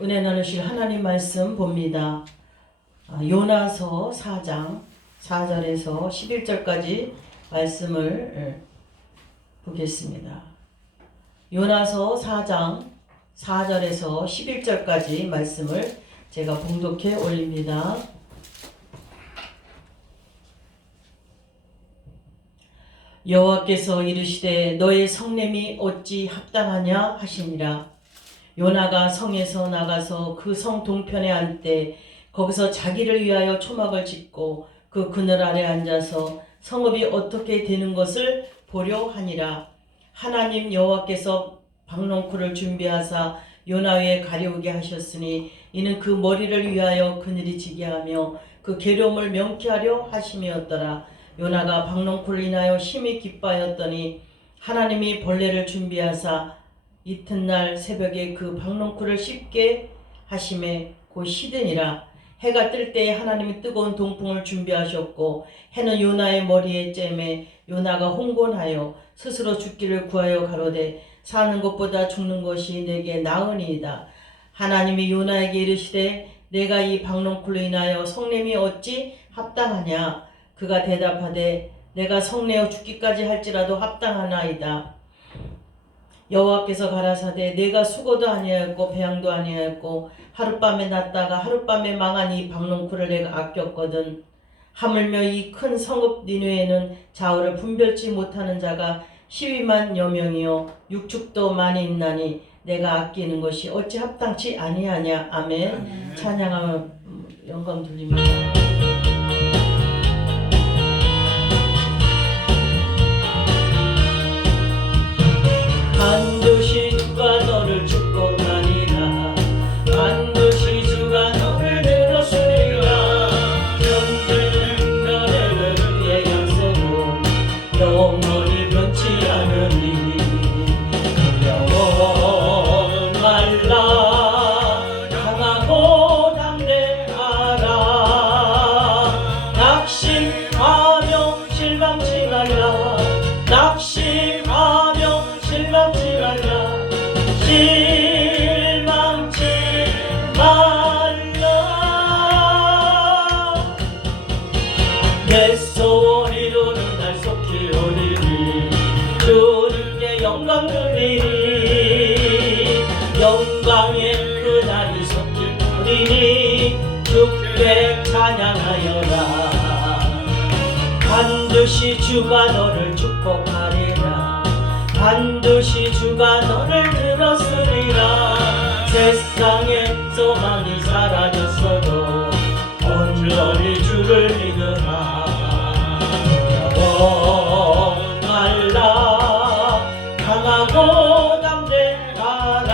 은혜 나누실 하나님 말씀 봅니다. 요나서 4장 4절에서 11절까지 말씀을 보겠습니다. 요나서 4장 4절에서 11절까지 말씀을 제가 봉독해 올립니다. 여호와께서 이르시되 너의 성냄이 어찌 합당하냐 하시니라. 요나가 성에서 나가서 그 성 동편에 앉되 거기서 자기를 위하여 초막을 짓고 그 그늘 아래 앉아서 성읍이 어떻게 되는 것을 보려 하니라. 하나님 여호와께서 박농쿨을 준비하사 요나 위에 가려우게 하셨으니 이는 그 머리를 위하여 그늘이 지게 하며 그 괴로움을 명쾌하려 하심이었더라. 요나가 박농쿨을 인하여 심히 기뻐하였더니 하나님이 벌레를 준비하사 이튿날 새벽에 그 박농쿨을 씹게 하심에 곧 시드니라. 해가 뜰 때에 하나님이 뜨거운 동풍을 준비하셨고 해는 요나의 머리에 쬐매 요나가 홍곤하여 스스로 죽기를 구하여 가로되 사는 것보다 죽는 것이 내게 나으니이다. 하나님이 요나에게 이르시되 내가 이 박농쿨로 인하여 성냄이 어찌 합당하냐. 그가 대답하되 내가 성내어 죽기까지 할지라도 합당하나이다. 여호와께서 가라사대 내가 수고도 아니하였고 배양도 아니하였고 하룻밤에 났다가 하룻밤에 망한 이 박농쿨을 내가 아꼈거든. 하물며 이 큰 성읍 니느웨에는 좌우를 분별치 못하는 자가 12만여 명이요 육축도 많이 있나니 내가 아끼는 것이 어찌 합당치 아니하냐. 아멘. 찬양하며 영광 돌립니다. 반드시 주가 너를 축복하리라. 반드시 주가 너를 들었으리라. 견디는 너를 위해 약속은 영원히 변치 않으리. 두려워 말라. 강하고 담대하라. 낙심하며 실망치 말라. 낙심하며 실망치 말라. 실망치 말라. 내 소원 이루는 날 속히 오리니 주님께 영광 돌리니. 영광의 그날이 속히 오리니 주께 찬양하여라. 반드시 주가 너를 축복하리라. 반드시 주가 너를 들었으리라. 세상에 소망이 사라졌어도 온전히 주를 믿으라. 두려워 말라. 강하고 담대하라.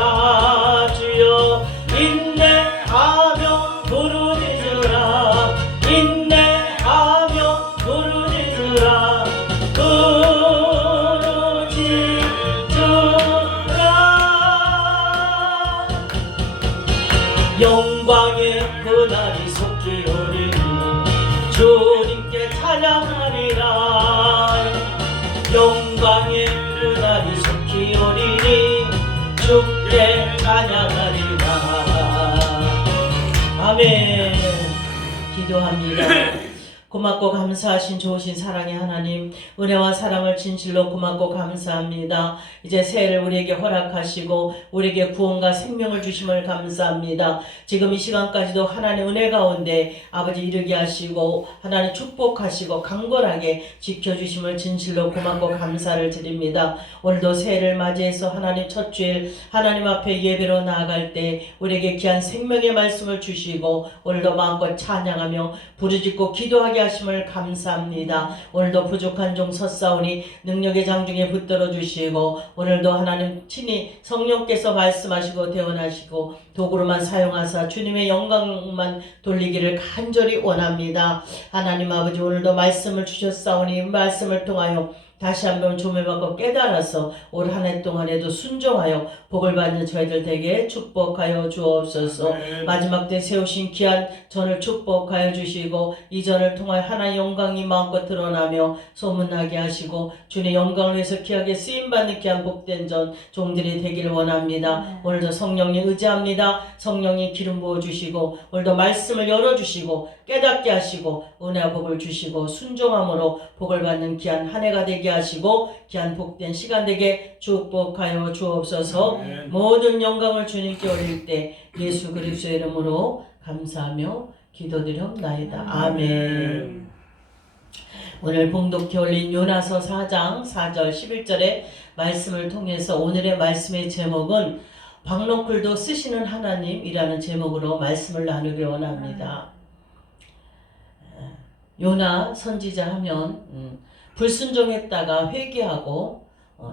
주여 인내하며 부르짖으라. 인내하며 부르짖으라. 영광의 그날이 속히 오리니 주님께 찬양하리라. 영광의 그날이 속히 오리니 주께 찬양하리라. 아멘. 기도합니다. 고맙고 감사하신 좋으신 사랑의 하나님, 은혜와 사랑을 진실로 고맙고 감사합니다. 이제 새해를 우리에게 허락하시고 우리에게 구원과 생명을 주심을 감사합니다. 지금 이 시간까지도 하나님 은혜 가운데 아버지 이르게 하시고 하나님 축복하시고 강건하게 지켜주심을 진실로 고맙고 감사를 드립니다. 오늘도 새해를 맞이해서 하나님 첫 주일 하나님 앞에 예배로 나아갈 때 우리에게 귀한 생명의 말씀을 주시고 오늘도 마음껏 찬양하며 부르짖고 기도하게 하심을 감사합니다. 오늘도 부족한 종 섰사오니 능력의 장중에 붙들어 주시고 오늘도 하나님 친히 성령께서 말씀하시고 대언하시고 도구로만 사용하사 주님의 영광만 돌리기를 간절히 원합니다. 하나님 아버지 오늘도 말씀을 주셨사오니 말씀을 통하여 다시 한번 조명받고 깨달아서 올 한 해 동안에도 순종하여 복을 받는 저희들 되게 축복하여 주옵소서. 마지막 때 세우신 귀한 전을 축복하여 주시고 이 전을 통하여 하나의 영광이 마음껏 드러나며 소문나게 하시고 주님의 영광을 위해서 귀하게 쓰임받는 귀한 복된 전 종들이 되기를 원합니다. 오늘도 성령님 의지합니다. 성령님 기름 부어주시고 오늘도 말씀을 열어주시고 깨닫게 하시고 은혜와 복을 주시고 순종함으로 복을 받는 귀한 한 해가 되게 하시고 귀한 복된 시간 되게 축복하여 주옵소서. 모든 영광을 주님께 올릴 때 예수 그리스도의 이름으로 감사하며 기도드렸나이다. 아멘. 오늘 봉독해 올린 요나서 4장 4절 11절의 말씀을 통해서 오늘의 말씀의 제목은 박노클도 쓰시는 하나님이라는 제목으로 말씀을 나누기 원합니다. 요나 선지자 하면 불순종했다가 회개하고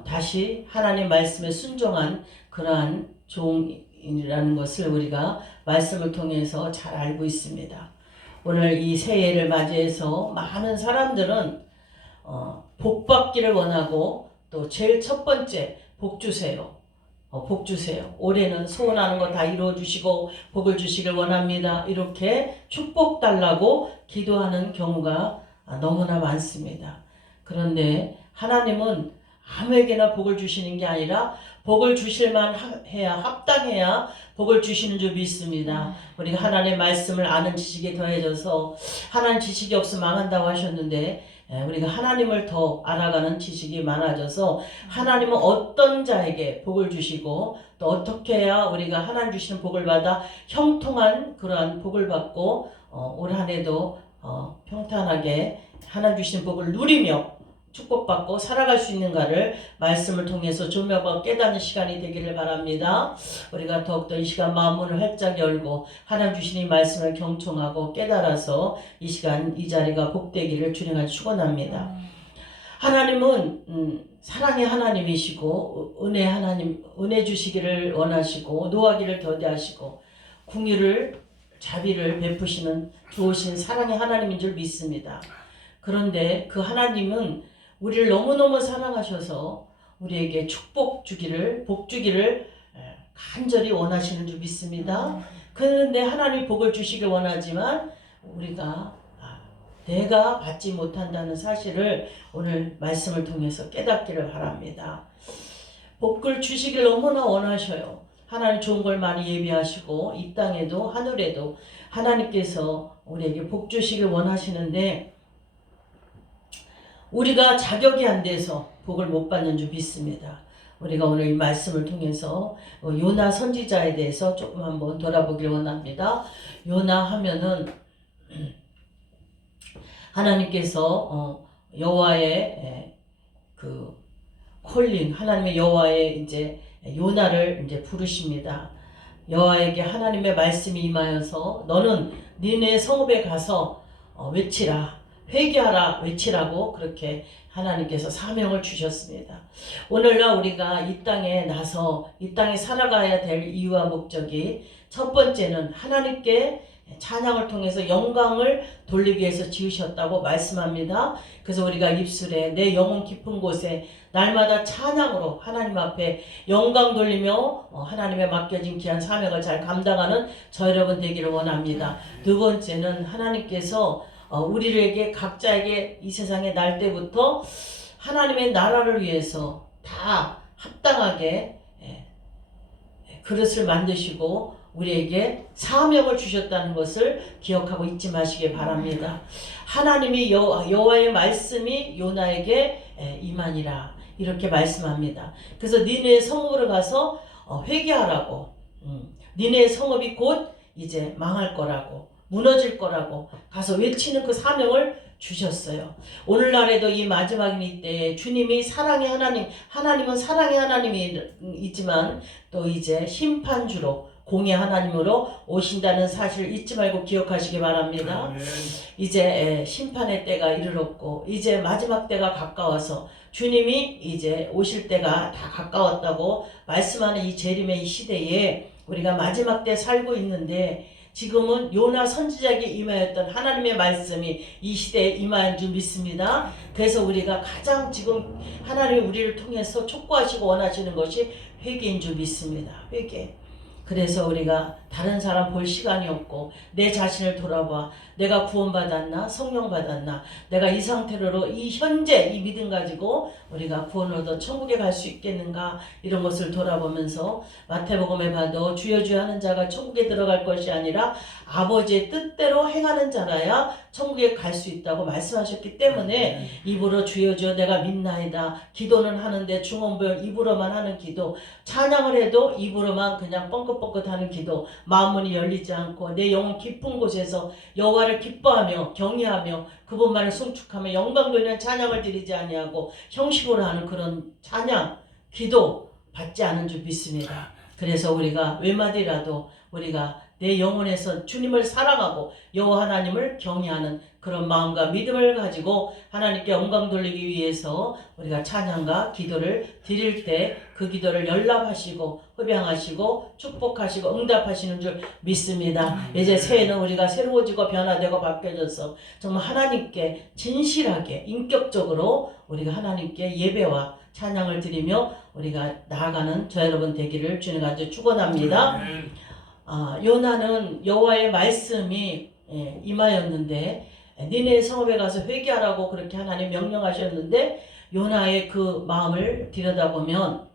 다시 하나님 말씀에 순종한 그러한 종이라는 것을 우리가 말씀을 통해서 잘 알고 있습니다. 오늘 이 새해를 맞이해서 많은 사람들은 복 받기를 원하고 또 제일 첫 번째 복 주세요. 복 주세요. 올해는 소원하는 거 다 이루어 주시고 복을 주시길 원합니다. 이렇게 축복 달라고 기도하는 경우가 너무나 많습니다. 그런데 하나님은 아무에게나 복을 주시는 게 아니라 복을 주실만 해야 합당해야 복을 주시는 줄 믿습니다. 우리가 하나님의 말씀을 아는 지식이 더해져서 하나님 지식이 없으면 망한다고 하셨는데 우리가 하나님을 더 알아가는 지식이 많아져서 하나님은 어떤 자에게 복을 주시고 또 어떻게 해야 우리가 하나님 주시는 복을 받아 형통한 그러한 복을 받고 올 한 해도 평탄하게 하나님 주시는 복을 누리며 축복받고 살아갈 수 있는가를 말씀을 통해서 조명하고 깨닫는 시간이 되기를 바랍니다. 우리가 더욱더 이 시간 마음문을 활짝 열고 하나님 주신 이 말씀을 경청하고 깨달아서 이 시간 이 자리가 복되기를 주님을 축원합니다. 하나님은 사랑의 하나님이시고 은혜 하나님, 은혜 주시기를 원하시고 노하기를 더디하시고 궁유를 자비를 베푸시는 좋으신 사랑의 하나님인 줄 믿습니다. 그런데 그 하나님은 우리를 너무너무 사랑하셔서 우리에게 축복 주기를, 복 주기를 간절히 원하시는 줄 믿습니다. 그런데 하나님이 복을 주시길 원하지만 우리가 내가 받지 못한다는 사실을 오늘 말씀을 통해서 깨닫기를 바랍니다. 복을 주시길 너무나 원하셔요. 하나님 좋은 걸 많이 예비하시고 이 땅에도 하늘에도 하나님께서 우리에게 복 주시길 원하시는데 우리가 자격이 안 돼서 복을 못 받는 줄 믿습니다. 우리가 오늘 이 말씀을 통해서 요나 선지자에 대해서 조금 한번 돌아보길 원합니다. 요나 하면은 하나님께서 여호와의 그 콜링, 하나님의 여호와의 이제 요나를 이제 부르십니다. 여호와에게 하나님의 말씀이 임하여서 너는 니네 성읍에 가서 외치라. 회개하라 외치라고 그렇게 하나님께서 사명을 주셨습니다. 오늘날 우리가 이 땅에 나서 이 땅에 살아가야 될 이유와 목적이 첫 번째는 하나님께 찬양을 통해서 영광을 돌리기 위해서 지으셨다고 말씀합니다. 그래서 우리가 입술에 내 영혼 깊은 곳에 날마다 찬양으로 하나님 앞에 영광 돌리며 하나님의 맡겨진 귀한 사명을 잘 감당하는 저 여러분 되기를 원합니다. 두 번째는 하나님께서 우리에게 각자에게 이 세상에 날 때부터 하나님의 나라를 위해서 다 합당하게 그릇을 만드시고 우리에게 사명을 주셨다는 것을 기억하고 잊지 마시기 바랍니다. 하나님이 여호와의 말씀이 요나에게 임하니라 이렇게 말씀합니다. 그래서 니네 성읍으로 가서 회개하라고 니네 성읍이 곧 이제 망할 거라고 무너질 거라고 가서 외치는 그 사명을 주셨어요. 오늘날에도 이 마지막 때에 주님이 사랑의 하나님, 하나님은 사랑의 하나님이지만 또 이제 심판주로 공의 하나님으로 오신다는 사실을 잊지 말고 기억하시기 바랍니다. 아멘. 이제 심판의 때가 이르렀고 이제 마지막 때가 가까워서 주님이 이제 오실 때가 다 가까웠다고 말씀하는 이 재림의 이 시대에 우리가 마지막 때 살고 있는데 지금은 요나 선지자에게 임하였던 하나님의 말씀이 이 시대에 임하는 줄 믿습니다. 그래서 우리가 가장 지금 하나님이 우리를 통해서 촉구하시고 원하시는 것이 회개인 줄 믿습니다. 회개. 그래서 우리가 다른 사람 볼 시간이 없고 내 자신을 돌아봐. 내가 구원받았나? 성령 받았나? 내가 이 상태로 이 현재 이 믿음 가지고 우리가 구원을 얻어 천국에 갈 수 있겠는가? 이런 것을 돌아보면서 마태복음에 봐도 주여 주여 하는 자가 천국에 들어갈 것이 아니라 아버지의 뜻대로 행하는 자라야 천국에 갈 수 있다고 말씀하셨기 때문에 입으로 주여 주여 내가 믿나이다. 기도는 하는데 중언부영 입으로만 하는 기도, 찬양을 해도 입으로만 그냥 뻥긋뻥긋하는 기도, 마음문이 열리지 않고 내 영혼 깊은 곳에서 여호와를 기뻐하며 경외하며 그분만을 송축하며 영광 돌리는 찬양을 드리지 아니하고 형식으로 하는 그런 찬양, 기도 받지 않은 줄 믿습니다. 그래서 우리가 외마디라도 우리가 내 영혼에서 주님을 사랑하고 여호와 하나님을 경외하는 그런 마음과 믿음을 가지고 하나님께 영광 돌리기 위해서 우리가 찬양과 기도를 드릴 때 그 기도를 연락하시고 흡양하시고 축복하시고 응답하시는 줄 믿습니다. 이제 새해는 우리가 새로워지고 변화되고 바뀌어져서 정말 하나님께 진실하게 인격적으로 우리가 하나님께 예배와 찬양을 드리며 우리가 나아가는 저 여러분 되기를 주님 간절히 축원합니다. 요나는 여호와의 말씀이 임하였는데 니네 성읍에 가서 회개하라고 그렇게 하나님 명령하셨는데 요나의 그 마음을 들여다보면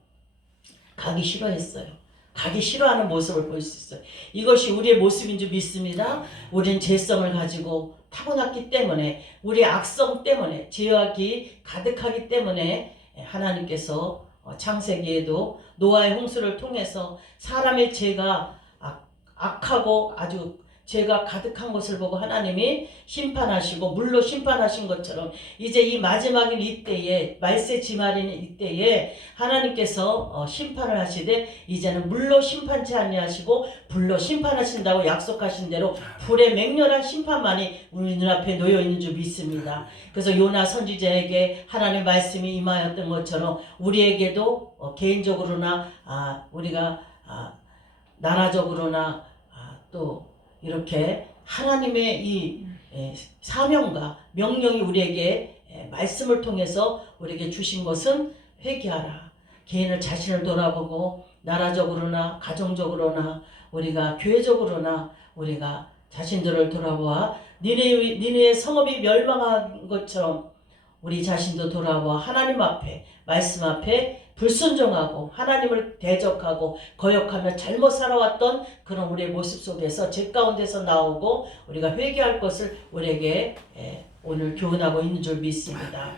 가기 싫어했어요. 가기 싫어하는 모습을 볼 수 있어요. 이것이 우리의 모습인 줄 믿습니다. 우리는 죄성을 가지고 타고났기 때문에 우리의 악성 때문에 죄악이 가득하기 때문에 하나님께서 창세기에도 노아의 홍수를 통해서 사람의 죄가 악하고 아주 죄가 가득한 것을 보고 하나님이 심판하시고 물로 심판하신 것처럼 이제 이 마지막인 이때에 말세 지말인 이때에 하나님께서 심판을 하시되 이제는 물로 심판치 아니하시고 불로 심판하신다고 약속하신 대로 불의 맹렬한 심판만이 우리 눈앞에 놓여 있는 줄 믿습니다. 그래서 요나 선지자에게 하나님의 말씀이 임하였던 것처럼 우리에게도 개인적으로나 우리가 나라적으로나 또 이렇게 하나님의 이 사명과 명령이 우리에게 말씀을 통해서 우리에게 주신 것은 회개하라. 개인을 자신을 돌아보고 나라적으로나 가정적으로나 우리가 교회적으로나 우리가 자신들을 돌아보아 니네의 성읍이 멸망한 것처럼 우리 자신도 돌아와 하나님 앞에 말씀 앞에 불순종하고 하나님을 대적하고 거역하며 잘못 살아왔던 그런 우리의 모습 속에서 죄 가운데서 나오고 우리가 회개할 것을 우리에게 오늘 교훈하고 있는 줄 믿습니다.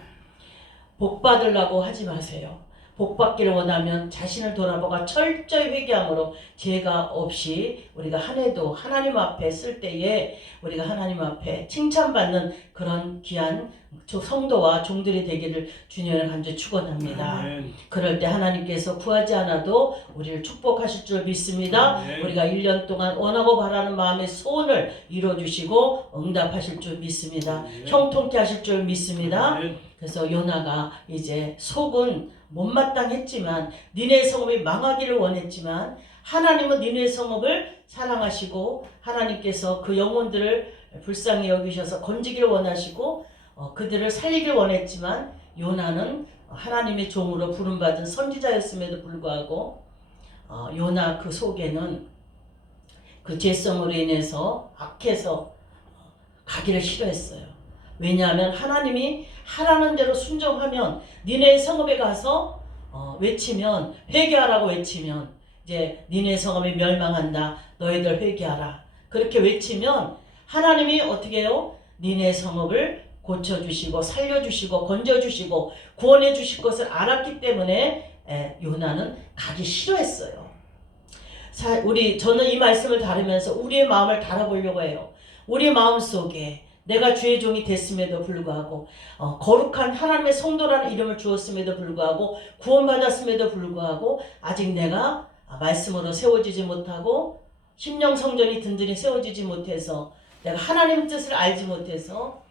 복 받으려고 하지 마세요. 복 받기를 원하면 자신을 돌아보고 철저히 회개함으로 죄가 없이 우리가 한 해도 하나님 앞에 쓸 때에 우리가 하나님 앞에 칭찬받는 그런 귀한 성도와 종들이 되기를 주님을 간절히 축원합니다. 그럴 때 하나님께서 구하지 않아도 우리를 축복하실 줄 믿습니다. 우리가 1년 동안 원하고 바라는 마음의 소원을 이루어주시고 응답하실 줄 믿습니다. 형통케 하실 줄 믿습니다. 그래서 요나가 이제 속은 못마땅했지만 니네 성읍이 망하기를 원했지만 하나님은 니네 성읍을 사랑하시고 하나님께서 그 영혼들을 불쌍히 여기셔서 건지기를 원하시고 그들을 살리길 원했지만 요나는 하나님의 종으로 부름받은 선지자였음에도 불구하고 요나 그 속에는 그 죄성으로 인해서 악해서 가기를 싫어했어요. 왜냐하면 하나님이 하라는 대로 순종하면 니네 성읍에 가서 외치면 회개하라고 외치면 이제 니네 성읍이 멸망한다. 너희들 회개하라. 그렇게 외치면 하나님이 어떻게 해요? 니네 성읍을 고쳐주시고 살려주시고 건져주시고 구원해 주실 것을 알았기 때문에 요나는 가기 싫어했어요. 저는 이 말씀을 다루면서 우리의 마음을 다뤄보려고 해요. 우리의 마음 속에 내가 주의 종이 됐음에도 불구하고 거룩한 하나님의 성도라는 이름을 주었음에도 불구하고 구원받았음에도 불구하고 아직 내가 말씀으로 세워지지 못하고 심령 성전이 든든히 세워지지 못해서 내가 하나님의 뜻을 알지 못해서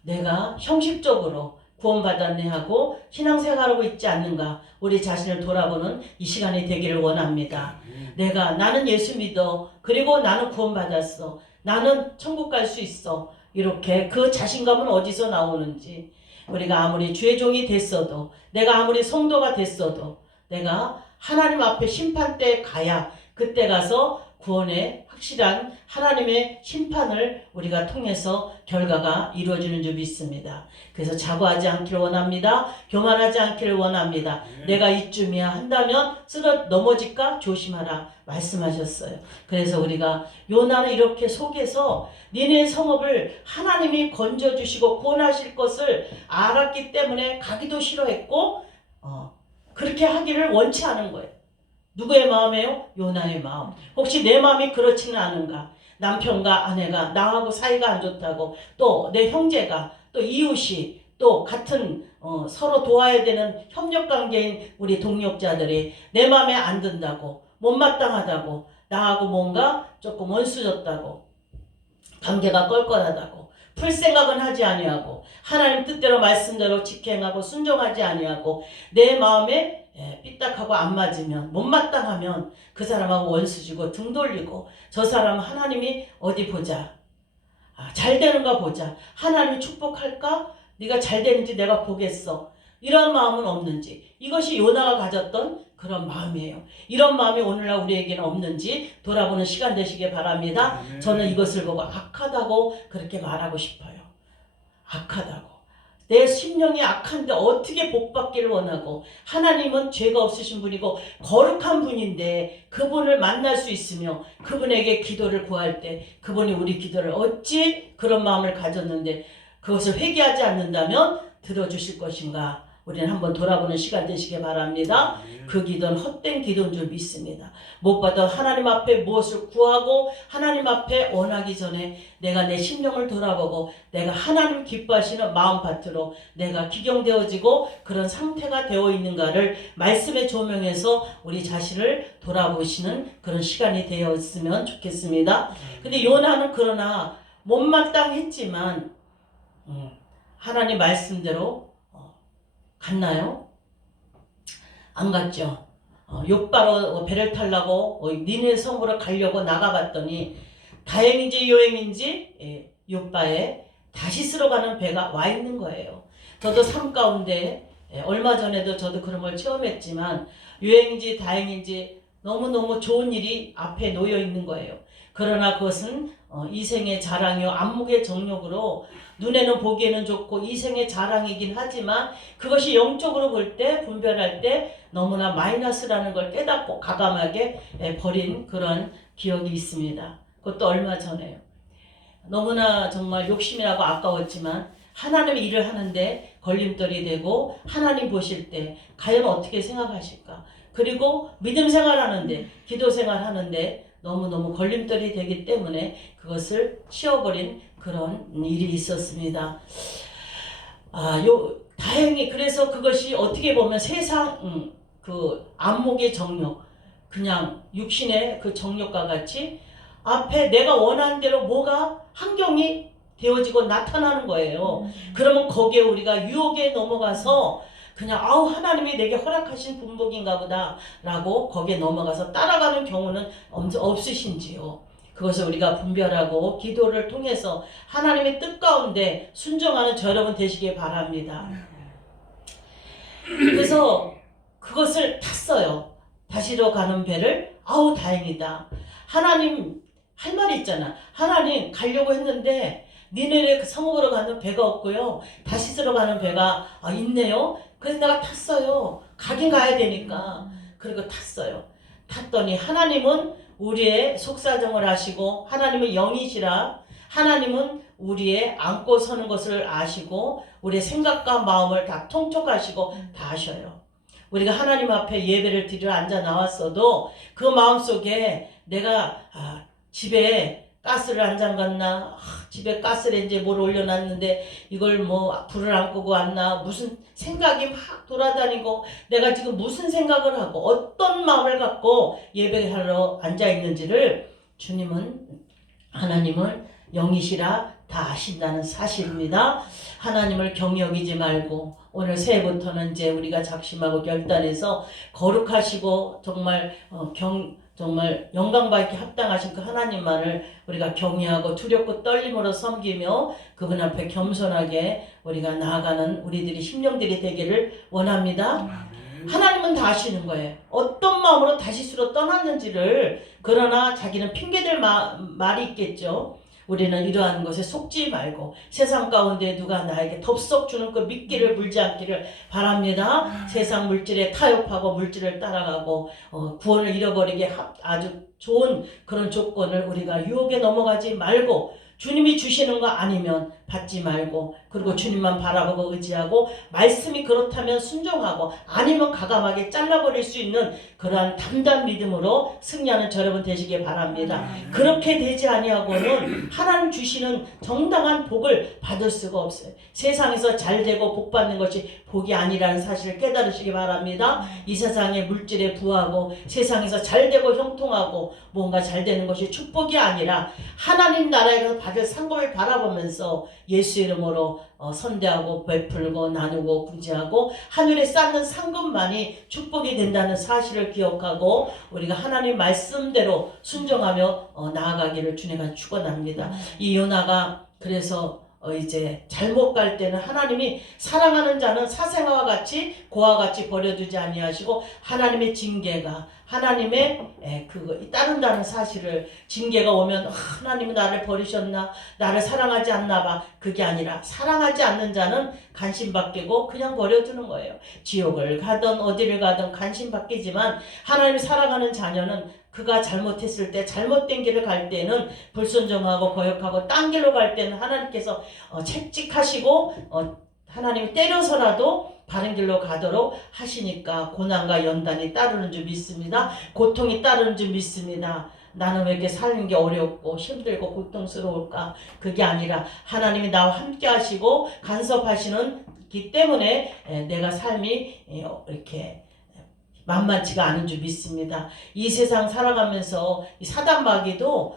내가 형식적으로 구원받았네 하고 신앙생활하고 있지 않는가, 우리 자신을 돌아보는 이 시간이 되기를 원합니다. 나는 예수 믿어. 그리고 나는 구원받았어. 나는 천국 갈 수 있어. 이렇게 그 자신감은 어디서 나오는지, 우리가 아무리 주의 종이 됐어도, 내가 아무리 성도가 됐어도, 내가 하나님 앞에 심판대에 가야 그때 가서 구원의 확실한 하나님의 심판을 우리가 통해서 결과가 이루어지는 줄 믿습니다. 그래서 자고하지 않기를 원합니다. 교만하지 않기를 원합니다. 내가 이쯤이야 한다면 넘어질까 조심하라 말씀하셨어요. 그래서 우리가 요나는 이렇게 속에서 니네 성읍을 하나님이 건져주시고 구원하실 것을 알았기 때문에 가기도 싫어했고 그렇게 하기를 원치 않은 거예요. 누구의 마음이에요? 요나의 마음. 혹시 내 마음이 그렇지는 않은가? 남편과 아내가 나하고 사이가 안 좋다고, 또 내 형제가, 또 이웃이, 또 같은 서로 도와야 되는 협력관계인 우리 동력자들이 내 마음에 안 든다고, 못마땅하다고, 나하고 뭔가 조금 원수졌다고, 관계가 껄껄하다고, 풀 생각은 하지 아니하고, 하나님 뜻대로 말씀대로 직행하고 순종하지 아니하고, 내 마음에 삐딱하고 안 맞으면, 못마땅하면 그 사람하고 원수지고 등 돌리고, 저 사람 하나님이 어디 보자, 잘 되는가 보자, 하나님이 축복할까, 네가 잘 되는지 내가 보겠어, 이런 마음은 없는지, 이것이 요나가 가졌던 그런 마음이에요. 이런 마음이 오늘날 우리에게는 없는지 돌아보는 시간 되시길 바랍니다. 저는 이것을 보고 악하다고 그렇게 말하고 싶어요. 악하다고. 내 심령이 악한데 어떻게 복받기를 원하고, 하나님은 죄가 없으신 분이고 거룩한 분인데 그분을 만날 수 있으며 그분에게 기도를 구할 때 그분이 우리 기도를 어찌 그런 마음을 가졌는데 그것을 회개하지 않는다면 들어주실 것인가. 우리는 한번 돌아보는 시간 되시길 바랍니다. 그 기도는 헛된 기도인 줄 믿습니다. 무엇보다 하나님 앞에 무엇을 구하고 하나님 앞에 원하기 전에 내가 내 심령을 돌아보고 내가 하나님 기뻐하시는 마음밭으로 내가 기경되어지고 그런 상태가 되어 있는가를 말씀의 조명에서 우리 자신을 돌아보시는 그런 시간이 되었으면 좋겠습니다. 근데 요나는 그러나 못마땅했지만 하나님 말씀대로 갔나요? 안 갔죠. 욥바로 배를 타려고 니네 성으로 가려고 나가봤더니 다행인지 요행인지 욥바에 다시스로 가는 배가 와 있는 거예요. 저도 삶 가운데 얼마 전에도 저도 그런 걸 체험했지만 요행인지 다행인지 너무너무 좋은 일이 앞에 놓여 있는 거예요. 그러나 그것은 이생의 자랑이요 안목의 정욕으로 눈에는 보기에는 좋고 이생의 자랑이긴 하지만 그것이 영적으로 볼 때 분별할 때 너무나 마이너스라는 걸 깨닫고 가감하게 버린 그런 기억이 있습니다. 그것도 얼마 전에요. 너무나 정말 욕심이라고 아까웠지만 하나님의 일을 하는데 걸림돌이 되고 하나님 보실 때 과연 어떻게 생각하실까? 그리고 믿음 생활하는데 기도 생활하는데 너무너무 걸림돌이 되기 때문에 그것을 치워버린 그런 일이 있었습니다. 다행히 그래서 그것이 어떻게 보면 세상 그 안목의 정욕, 그냥 육신의 그 정욕과 같이 앞에 내가 원하는 대로 뭐가 환경이 되어지고 나타나는 거예요. 그러면 거기에 우리가 유혹에 넘어가서 그냥 하나님이 내게 허락하신 분복인가 보다 라고 거기에 넘어가서 따라가는 경우는 없으신지요. 그것을 우리가 분별하고 기도를 통해서 하나님의 뜻 가운데 순종하는 저 여러분 되시길 바랍니다. 그래서 그것을 탔어요. 다시로 가는 배를. 다행이다. 하나님 할 말이 있잖아. 하나님 가려고 했는데 니네의 그 성읍으로 가는 배가 없고요. 다시스로 가는 배가 있네요. 그래서 내가 탔어요. 가긴 가야 되니까. 그리고 탔어요. 탔더니 하나님은 우리의 속사정을 아시고 하나님은 영이시라 하나님은 우리의 안고 서는 것을 아시고 우리의 생각과 마음을 다 통촉하시고 다 아셔요. 우리가 하나님 앞에 예배를 드리러 앉아 나왔어도 그 마음속에 내가 집에 가스를 안 잠갔나, 집에 가스레인지에 뭘 올려놨는데 이걸 불을 안 끄고 왔나, 무슨 생각이 막 돌아다니고 내가 지금 무슨 생각을 하고 어떤 마음을 갖고 예배하러 앉아 있는지를 하나님은 영이시라 다 아신다는 사실입니다. 하나님을 경여기지 말고 오늘 새해부터는 이제 우리가 작심하고 결단해서 거룩하시고 정말 영광받기 합당하신 그 하나님만을 우리가 경외하고 두렵고 떨림으로 섬기며 그분 앞에 겸손하게 우리가 나아가는 우리들이 심령들이 되기를 원합니다. 하나님은 다 아시는 거예요. 어떤 마음으로 다시스로 떠났는지를. 그러나 자기는 핑계댈 말이 있겠죠. 우리는 이러한 것에 속지 말고 세상 가운데 누가 나에게 덥석 주는 그 미끼를 물지 않기를 바랍니다. 세상 물질에 타협하고 물질을 따라가고 구원을 잃어버리게 아주 좋은 그런 조건을 우리가 유혹에 넘어가지 말고 주님이 주시는 거 아니면 받지 말고, 그리고 주님만 바라보고 의지하고, 말씀이 그렇다면 순종하고 아니면 과감하게 잘라버릴 수 있는 그러한 담대한 믿음으로 승리하는 저 여러분 되시길 바랍니다. 그렇게 되지 아니하고는 하나님 주시는 정당한 복을 받을 수가 없어요. 세상에서 잘되고 복받는 것이 복이 아니라는 사실을 깨달으시기 바랍니다. 이 세상의 물질에 부하고 세상에서 잘되고 형통하고 뭔가 잘되는 것이 축복이 아니라 하나님 나라에서 받을 상급을 바라보면서 예수 이름으로 선대하고 베풀고 나누고 구제하고 하늘에 쌓는 상급만이 축복이 된다는 사실을 기억하고 우리가 하나님 말씀대로 순종하며 나아가기를 주님과 축원합니다. 이 요나가 그래서 이제 잘못 갈 때는 하나님이 사랑하는 자는 사생아와 같이 고와 같이 버려두지 아니하시고 하나님의 징계가 하나님의 따른다는 사실을, 징계가 오면 하나님은 나를 버리셨나, 나를 사랑하지 않나 봐. 그게 아니라 사랑하지 않는 자는 간신받기고 그냥 버려두는 거예요. 지옥을 가든 어디를 가든 간신받기지만 하나님이 사랑하는 자녀는 그가 잘못했을 때, 잘못된 길을 갈 때는 불순종하고 거역하고 딴 길로 갈 때는 하나님께서 채찍하시고 하나님이 때려서라도 바른 길로 가도록 하시니까 고난과 연단이 따르는 줄 믿습니다. 고통이 따르는 줄 믿습니다. 나는 왜 이렇게 사는 게 어렵고 힘들고 고통스러울까? 그게 아니라 하나님이 나와 함께 하시고 간섭하시기 때문에 내가 삶이 이렇게 만만치가 않은 줄 믿습니다. 이 세상 살아가면서 이 사단 마귀도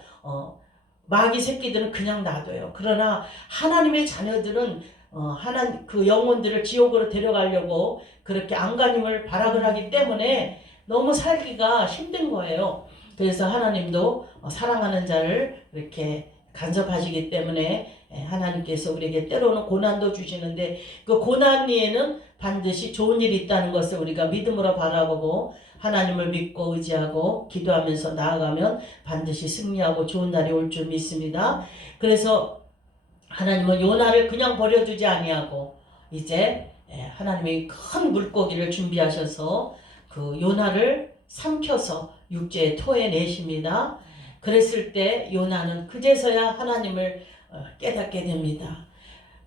마귀 새끼들은 그냥 놔둬요. 그러나 하나님의 자녀들은 하나님 그 영혼들을 지옥으로 데려가려고 그렇게 안간힘을 발악을 하기 때문에 너무 살기가 힘든 거예요. 그래서 하나님도 사랑하는 자를 이렇게 간섭하시기 때문에 하나님께서 우리에게 때로는 고난도 주시는데 그 고난 뒤에는 반드시 좋은 일이 있다는 것을 우리가 믿음으로 바라보고 하나님을 믿고 의지하고 기도하면서 나아가면 반드시 승리하고 좋은 날이 올 줄 믿습니다. 그래서 하나님은 요나를 그냥 버려두지 아니하고 이제 하나님이 큰 물고기를 준비하셔서 그 요나를 삼켜서 육지에 토해내십니다. 그랬을 때 요나는 그제서야 하나님을 깨닫게 됩니다.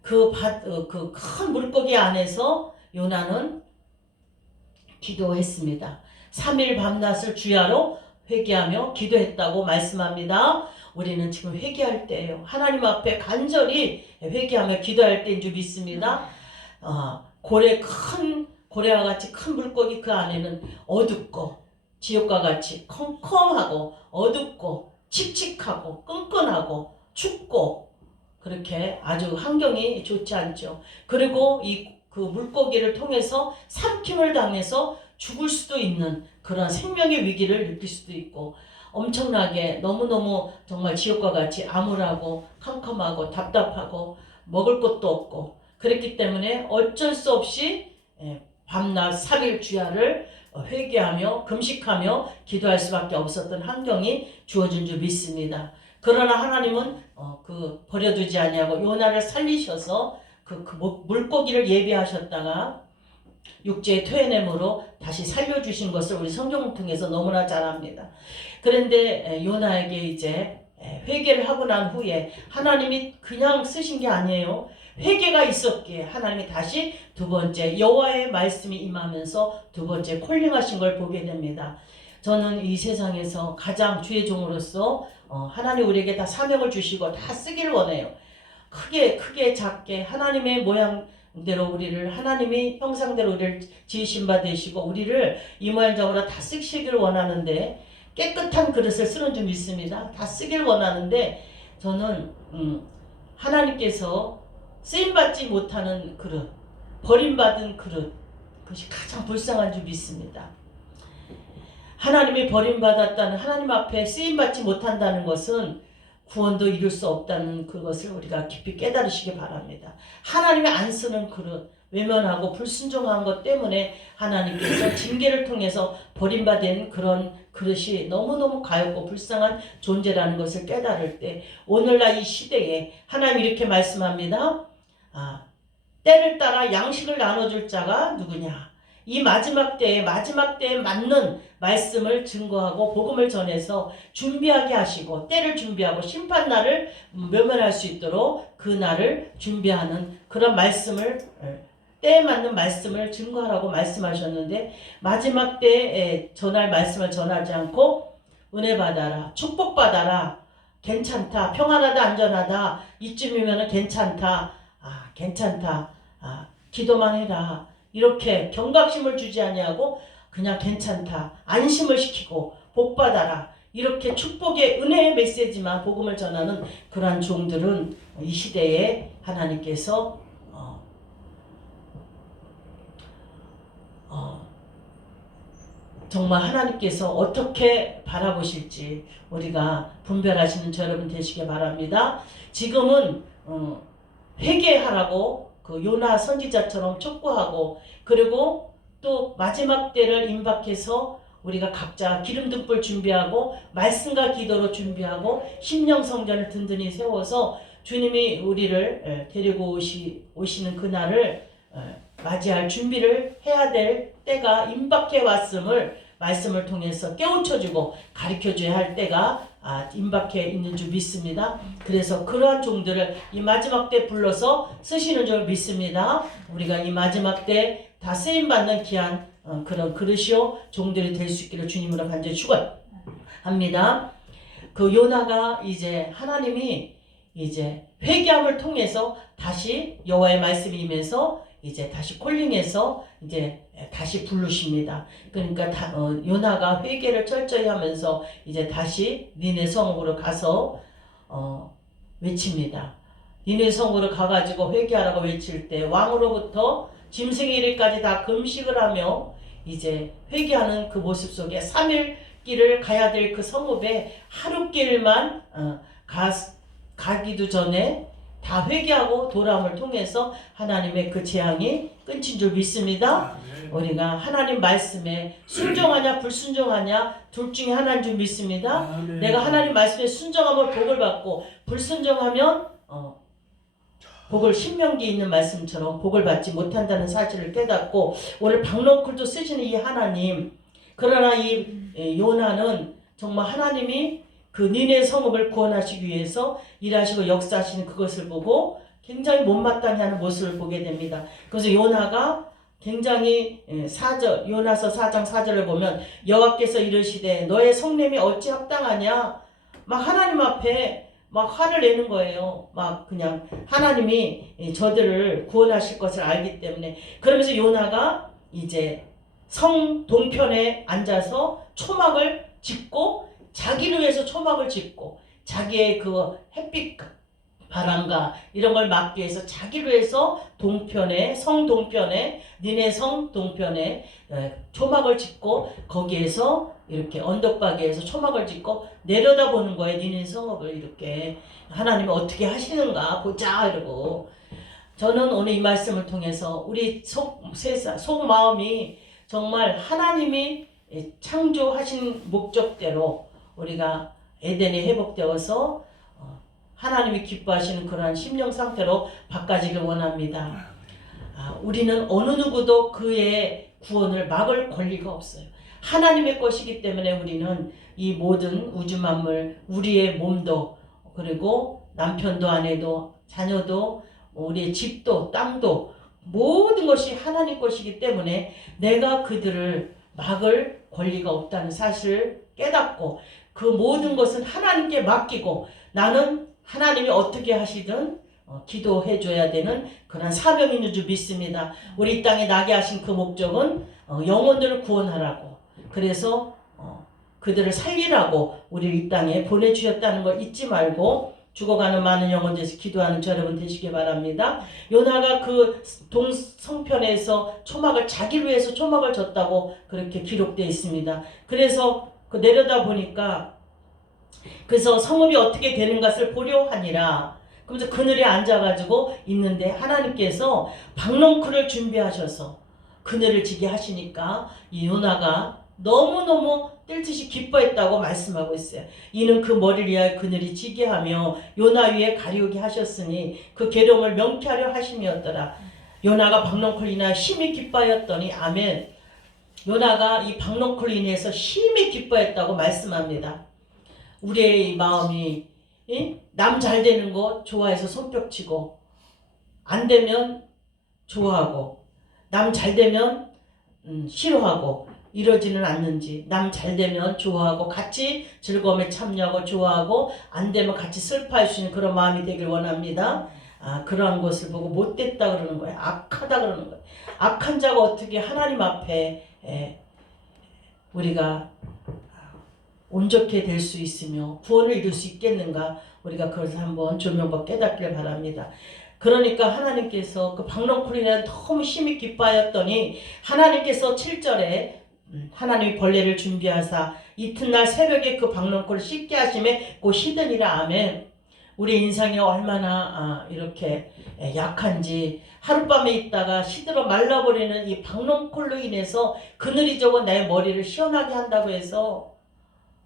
그 큰 물고기 안에서 요나는 기도했습니다. 3일 밤낮을 주야로 회개하며 기도했다고 말씀합니다. 우리는 지금 회개할 때예요. 하나님 앞에 간절히 회개하며 기도할 때인 줄 믿습니다. 고래와 같이 큰 물고기 그 안에는 어둡고 지옥과 같이 컴컴하고 어둡고 칙칙하고 끈끈하고 춥고 그렇게 아주 환경이 좋지 않죠. 그리고 그 물고기를 통해서 삼킴을 당해서 죽을 수도 있는 그런 생명의 위기를 느낄 수도 있고 엄청나게 너무너무 정말 지옥과 같이 암울하고 캄캄하고 답답하고 먹을 것도 없고 그랬기 때문에 어쩔 수 없이 밤낮 3일 주야를 회개하며 금식하며 기도할 수밖에 없었던 환경이 주어진 줄 믿습니다. 그러나 하나님은 버려두지 아니하고 요나를 살리셔서 그 물고기를 예비하셨다가 육지에 토해냄으로 다시 살려주신 것을 우리 성경을 통해서 너무나 잘 압니다. 그런데 요나에게 이제 회개를 하고 난 후에 하나님이 그냥 쓰신 게 아니에요. 회개가 있었기에 하나님이 다시 두 번째 여호와의 말씀이 임하면서 두 번째 콜링하신 걸 보게 됩니다. 저는 이 세상에서 가장 주의 종으로서 하나님 우리에게 다 사명을 주시고 다 쓰기를 원해요. 크게 작게 하나님의 모양대로 우리를 하나님이 형상대로 우리를 지으신 바 되시고 우리를 이 모양적으로 다 쓰시길 원하는데 깨끗한 그릇을 쓰는 줄 믿습니다. 다 쓰길 원하는데 저는 하나님께서 쓰임받지 못하는 그릇, 버림받은 그릇, 그것이 가장 불쌍한 줄 믿습니다. 하나님이 버림받았다는, 하나님 앞에 쓰임받지 못한다는 것은 구원도 이룰 수 없다는 그것을 우리가 깊이 깨달으시기 바랍니다. 하나님이 안 쓰는 그릇, 외면하고 불순종한 것 때문에 하나님께서 징계를 통해서 버림받은 그런 그릇이 너무너무 가엽고 불쌍한 존재라는 것을 깨달을 때, 오늘날 이 시대에 하나님이 이렇게 말씀합니다. 때를 따라 양식을 나눠줄 자가 누구냐? 이 마지막 때에 맞는 말씀을 증거하고 복음을 전해서 준비하게 하시고, 때를 준비하고 심판날을 묘면할 수 있도록 그 날을 준비하는 그런 말씀을, 때에 맞는 말씀을 증거하라고 말씀하셨는데, 마지막 때에 전할 말씀을 전하지 않고 은혜 받아라, 축복 받아라, 괜찮다, 평안하다, 안전하다, 이쯤이면 괜찮다, 괜찮다, 기도만 해라, 이렇게 경각심을 주지 아니하고 그냥 괜찮다, 안심을 시키고 복 받아라, 이렇게 축복의 은혜의 메시지만 복음을 전하는 그러한 종들은 이 시대에 하나님께서 정말 하나님께서 어떻게 바라보실지 우리가 분별하시는 저 여러분 되시길 바랍니다. 지금은 회개하라고 그 요나 선지자처럼 촉구하고, 그리고 또 마지막 때를 임박해서 우리가 각자 기름 등불 준비하고 말씀과 기도로 준비하고 심령 성전을 든든히 세워서 주님이 우리를 데리고 오시는 그날을 맞이할 준비를 해야 될 때가 임박해 왔음을 말씀을 통해서 깨우쳐주고 가르쳐줘야 할 때가 임박해 있는 줄 믿습니다. 그래서 그러한 종들을 이 마지막 때 불러서 쓰시는 줄 믿습니다. 우리가 이 마지막 때 다 쓰임받는 귀한 그런 그릇이요 종들이 될 수 있기를 주님으로 간절히 축원합니다. 그 요나가 이제 하나님이 이제 회개함을 통해서 다시 여호와의 말씀이 임해서 이제 다시 콜링해서 이제 다시 부르십니다. 그러니까 요나가 회개를 철저히 하면서 이제 다시 니네 성으로 가서 외칩니다. 니네 성으로 가가지고 회개하라고 외칠 때 왕으로부터 짐승의 일까지 다 금식을 하며 이제 회개하는 그 모습 속에 3일 길을 가야 될 그 성읍에 하루 길만 가기도 전에 다 회개하고 돌아옴을 통해서 하나님의 그 재앙이 끊긴 줄 믿습니다. 우리가 하나님 말씀에 순종하냐 불순종하냐 둘 중에 하나인 줄 믿습니다. 내가 하나님 말씀에 순종하면 복을 받고, 불순종하면 복을 신명기에 있는 말씀처럼 복을 받지 못한다는 사실을 깨닫고, 오늘 박노클도 쓰시는 이 하나님, 그러나 이 요나는 정말 하나님이 그 니네 성읍을 구원하시기 위해서 일하시고 역사하시는 그것을 보고 굉장히 못마땅해 하는 모습을 보게 됩니다. 그래서 요나가 굉장히 요나서 4장 4절을 보면 여호와께서 이르시되 너의 성냄이 어찌 합당하냐, 막 하나님 앞에 막 화를 내는 거예요. 막 그냥 하나님이 저들을 구원하실 것을 알기 때문에. 그러면서 요나가 이제 성 동편에 앉아서 초막을 짓고, 자기를 위해서 초막을 짓고, 자기의 그 햇빛 바람과 이런 걸 막기 위해서 자기를 위해서 성 동편에 니네 성 동편에 초막을 짓고, 거기에서 이렇게 언덕바위에서 초막을 짓고 내려다보는 거예요. 니네 성읍을 이렇게 하나님이 어떻게 하시는가 보자 이러고. 저는 오늘 이 말씀을 통해서 우리 속마음이 정말 하나님이 창조하신 목적대로 우리가 에덴이 회복되어서 하나님이 기뻐하시는 그러한 심령 상태로 바꿔지길 원합니다. 우리는 어느 누구도 그의 구원을 막을 권리가 없어요. 하나님의 것이기 때문에 우리는 이 모든 우주 만물, 우리의 몸도, 그리고 남편도 아내도 자녀도 우리의 집도 땅도 모든 것이 하나님 것이기 때문에 내가 그들을 막을 권리가 없다는 사실을 깨닫고, 그 모든 것은 하나님께 맡기고 나는 하나님이 어떻게 하시든 기도해 줘야 되는 그런 사명이 있는 줄 믿습니다. 우리 이 땅에 나게 하신 그 목적은 영혼들을 구원하라고, 그래서 그들을 살리라고 우리 이 땅에 보내주셨다는 걸 잊지 말고 죽어가는 많은 영혼들에서 기도하는 저 여러분 되시기 바랍니다. 요나가 그 동성편에서 초막을 자기를 위해서 초막을 줬다고 그렇게 기록되어 있습니다. 그래서 그 내려다 보니까 그래서 성읍이 어떻게 되는 것을 보려 하니라. 그러면서 그늘에 앉아가지고 있는데 하나님께서 박넝쿨을 준비하셔서 그늘을 지게 하시니까 이 요나가 너무너무 뜰듯이 기뻐했다고 말씀하고 있어요. 이는 그 머리를 위하여 그늘이 지게 하며 요나 위에 가리우게 하셨으니 그 괴로움을 명쾌하려 하심이었더라. 요나가 박넝쿨 인하여 심히 기뻐하였더니 아멘. 요나가 이 박넝쿨 인해서 심히 기뻐했다고 말씀합니다. 우리의 마음이 남 잘 되는 거 좋아해서 손뼉치고 안 되면 좋아하고 남 잘 되면 싫어하고 이러지는 않는지, 남 잘 되면 좋아하고 같이 즐거움에 참여하고 좋아하고 안 되면 같이 슬퍼할 수 있는 그런 마음이 되길 원합니다. 그러한 것을 보고 못됐다 그러는 거예요. 악하다 그러는 거예요. 악한 자가 어떻게 하나님 앞에 우리가 온전케 될 수 있으며 구원을 이룰 수 있겠는가, 우리가 그것을 한번 조명받고 깨닫기를 바랍니다. 그러니까 하나님께서 그 박넝쿨이는 너무 심히 기뻐하였더니 하나님께서 7절에 하나님이 벌레를 준비하사 이튿날 새벽에 그 박넝쿨을 씻게 하심에 곧 시드니라. 아멘. 우리 인상이 얼마나 이렇게 약한지, 하룻밤에 있다가 시들어 말라버리는 이 박넝쿨로 인해서 그늘이 적은 내 머리를 시원하게 한다고 해서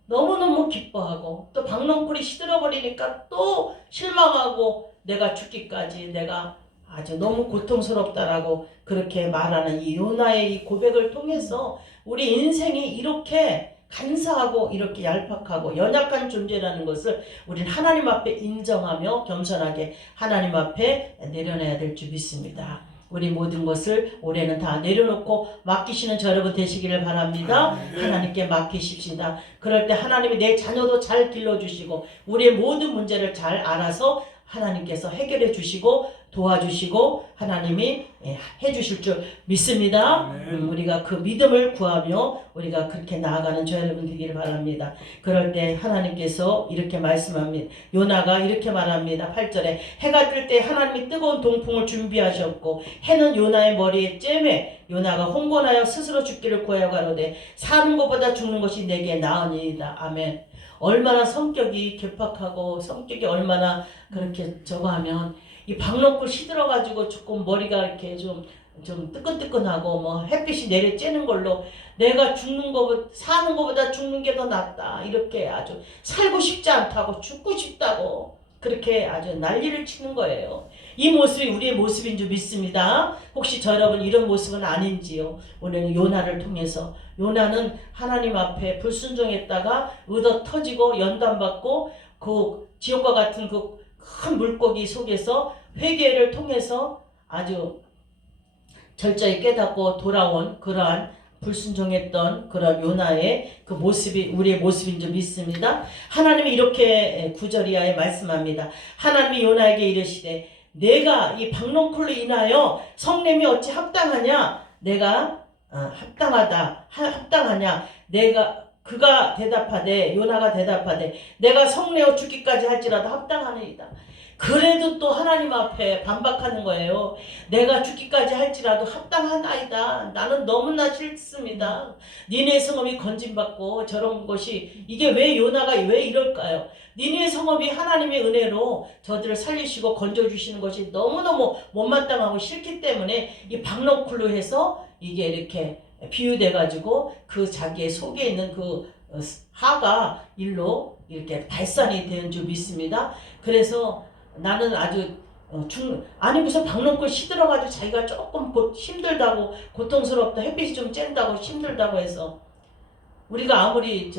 너무너무 기뻐하고, 또 박넝쿨이 시들어버리니까 또 실망하고 내가 죽기까지 내가 아주 너무 고통스럽다라고 그렇게 말하는 이 요나의 이 고백을 통해서 우리 인생이 이렇게 간사하고 이렇게 얄팍하고 연약한 존재라는 것을 우리는 하나님 앞에 인정하며 겸손하게 하나님 앞에 내려놔야 될 줄 믿습니다. 우리 모든 것을 올해는 다 내려놓고 맡기시는 저 여러분 되시기를 바랍니다. 하나님께 맡기십시다. 그럴 때 하나님이 내 자녀도 잘 길러주시고 우리의 모든 문제를 잘 알아서 하나님께서 해결해 주시고 도와주시고 하나님이 해주실 줄 믿습니다. 우리가 그 믿음을 구하며 우리가 그렇게 나아가는 저 여러분 되기를 바랍니다. 그럴 때 하나님께서 이렇게 말씀합니다. 요나가 이렇게 말합니다. 8절에 해가 뜰 때 하나님이 뜨거운 동풍을 준비하셨고 해는 요나의 머리에 쬐매 요나가 홍곤하여 스스로 죽기를 구하여 가로되 사는 것보다 죽는 것이 내게 나으니이다. 아멘. 얼마나 성격이 괴팍하고 성격이 얼마나 그렇게 저거 하면 이 박넝쿨 시들어가지고 조금 머리가 이렇게 좀 뜨끈뜨끈하고 뭐 햇빛이 내려쬐는 걸로 내가 죽는 거보다 사는 거보다 죽는 게 더 낫다 이렇게 아주 살고 싶지 않다고 죽고 싶다고 그렇게 아주 난리를 치는 거예요. 이 모습이 우리의 모습인 줄 믿습니다. 혹시 저 여러분 이런 모습은 아닌지요? 오늘 요나를 통해서 요나는 하나님 앞에 불순종했다가 의도 터지고 연단받고 그 지옥과 같은 그 큰 물고기 속에서 회개를 통해서 아주 철저히 깨닫고 돌아온 그러한 불순종했던 그런 요나의 그 모습이 우리의 모습인 줄 믿습니다. 하나님이 이렇게 9절 이하에 말씀합니다. 하나님이 요나에게 이르시되 내가 이 박넝쿨로 인하여 성냄이 어찌 합당하냐? 내가 합당하냐? 그가 대답하되 요나가 대답하되 내가 성내어 죽기까지 할지라도 합당하니이다. 그래도 또 하나님 앞에 반박하는 거예요. 내가 죽기까지 할지라도 합당하나이다. 나는 너무나 싫습니다. 니네 성읍이 건진받고 저런 것이 이게 왜 요나가 왜 이럴까요? 니네 성읍이 하나님의 은혜로 저들을 살리시고 건져주시는 것이 너무너무 못마땅하고 싫기 때문에 이 박넝쿨로 해서 이게 이렇게 비유돼가지고 그 자기의 속에 있는 그 하가 일로 이렇게 발산이 되는 줄 믿습니다. 그래서 나는 아주 아니 무슨 박넝쿨 시들어가지고 자기가 조금 힘들다고 고통스럽다 햇빛이 좀 쬐다고 힘들다고 해서 우리가 아무리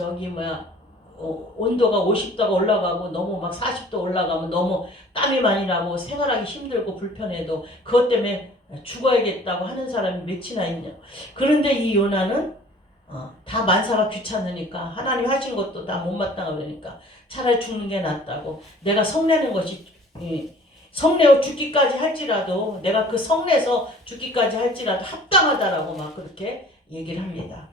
온도가 50도가 올라가고 너무 막 40도 올라가면 너무 땀이 많이 나고 생활하기 힘들고 불편해도 그것 때문에 죽어야겠다고 하는 사람이 몇이나 있냐. 그런데 이 요나는 다 만사가 귀찮으니까 하나님 하신 것도 다 못마땅하고 그러니까 차라리 죽는 게 낫다고 내가 성내는 것이 성내어 죽기까지 할지라도 내가 그 성내서 죽기까지 할지라도 합당하다라고 막 그렇게 얘기를 합니다.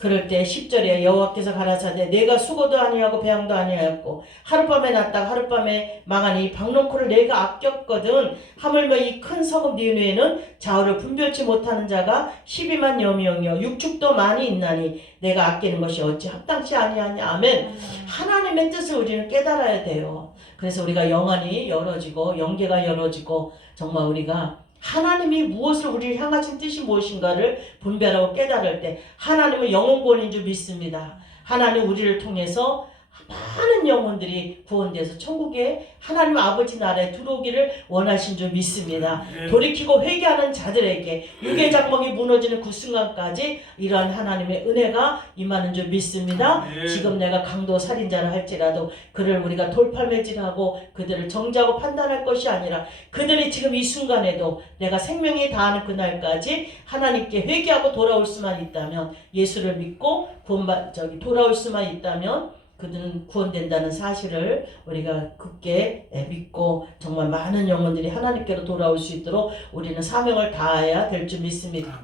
그럴 때 10절에 여호와께서 가라사대 내가 수고도 아니하고 배양도 아니하였고 하룻밤에 났다가 하룻밤에 망하니 박농코를 내가 아꼈거든. 하물며 이 큰 성읍 니느웨는 좌우를 분별치 못하는 자가 12만 여명이요 육축도 많이 있나니 내가 아끼는 것이 어찌 합당치 아니하냐. 아멘. 하나님의 뜻을 우리는 깨달아야 돼요. 그래서 우리가 영안이 열어지고 영계가 열어지고 정말 우리가 하나님이 무엇을 우리를 향하신 뜻이 무엇인가를 분별하고 깨달을 때 하나님은 영혼권인 줄 믿습니다. 하나님 우리를 통해서 많은 영혼들이 구원돼서 천국에 하나님 아버지 나라에 들어오기를 원하신 줄 믿습니다. 돌이키고 회개하는 자들에게 육의 장막이 무너지는 그 순간까지 이러한 하나님의 은혜가 임하는 줄 믿습니다. 지금 내가 강도 살인자를 할지라도 그를 우리가 돌팔매질하고 그들을 정죄하고 판단할 것이 아니라 그들이 지금 이 순간에도 내가 생명이 다하는 그날까지 하나님께 회개하고 돌아올 수만 있다면 예수를 믿고 돌아올 수만 있다면 그들은 구원된다는 사실을 우리가 굳게 믿고 정말 많은 영혼들이 하나님께로 돌아올 수 있도록 우리는 사명을 다해야 될 줄 믿습니다.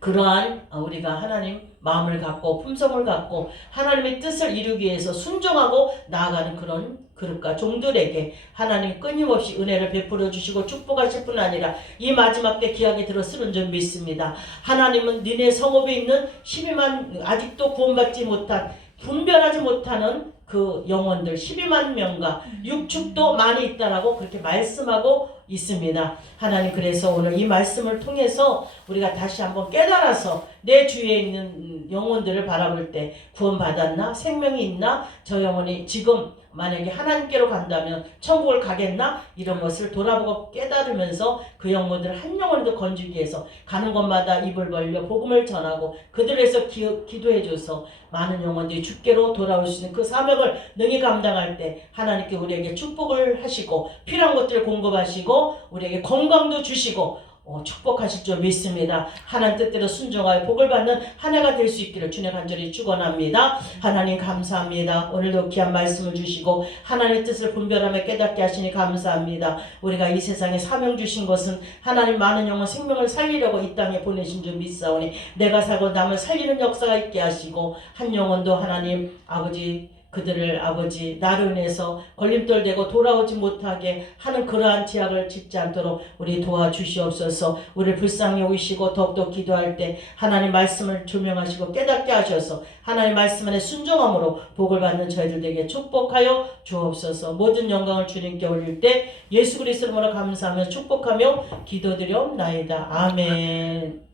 그러한 우리가 하나님 마음을 갖고 품성을 갖고 하나님의 뜻을 이루기 위해서 순종하고 나아가는 그런 그릇과 종들에게 하나님 끊임없이 은혜를 베풀어 주시고 축복하실 뿐 아니라 이 마지막 때 귀하게 들어 쓰는 줄 믿습니다. 하나님은 니네 성읍에 있는 12만 아직도 구원받지 못한 분별하지 못하는 그 영혼들 12만 명과 육축도 많이 있다라고 그렇게 말씀하고 있습니다. 하나님 그래서 오늘 이 말씀을 통해서 우리가 다시 한번 깨달아서 내 주위에 있는 영혼들을 바라볼 때 구원받았나? 생명이 있나? 저 영혼이 지금 만약에 하나님께로 간다면 천국을 가겠나? 이런 것을 돌아보고 깨달으면서 그 영혼들을 한 영혼도 건지기 위해서 가는 곳마다 입을 벌려 복음을 전하고 그들을 위해서 기도해줘서 많은 영혼들이 주께로 돌아올 수 있는 그 사명을 능히 감당할 때 하나님께 우리에게 축복을 하시고 필요한 것들을 공급하시고 우리에게 건강도 주시고 축복하실 줄 믿습니다. 하나님 뜻대로 순종하여 복을 받는 한 해가 될 수 있기를 주님 간절히 축원합니다. 하나님 감사합니다. 오늘도 귀한 말씀을 주시고 하나님의 뜻을 분별하며 깨닫게 하시니 감사합니다. 우리가 이 세상에 사명 주신 것은 하나님 많은 영혼 생명을 살리려고 이 땅에 보내신 줄 믿사오니 내가 살고 남을 살리는 역사가 있게 하시고 한 영혼도 하나님 아버지 그들을 아버지 나로 인해서 걸림돌 되고 돌아오지 못하게 하는 그러한 제약을 짓지 않도록 우리 도와주시옵소서. 우리를 불쌍히 여기시고 더욱더 기도할 때 하나님 말씀을 조명하시고 깨닫게 하셔서 하나님 말씀 안에 순종함으로 복을 받는 저희들에게 축복하여 주옵소서. 모든 영광을 주님께 올릴 때 예수 그리스도로 감사하며 축복하며 기도드리옵나이다. 아멘.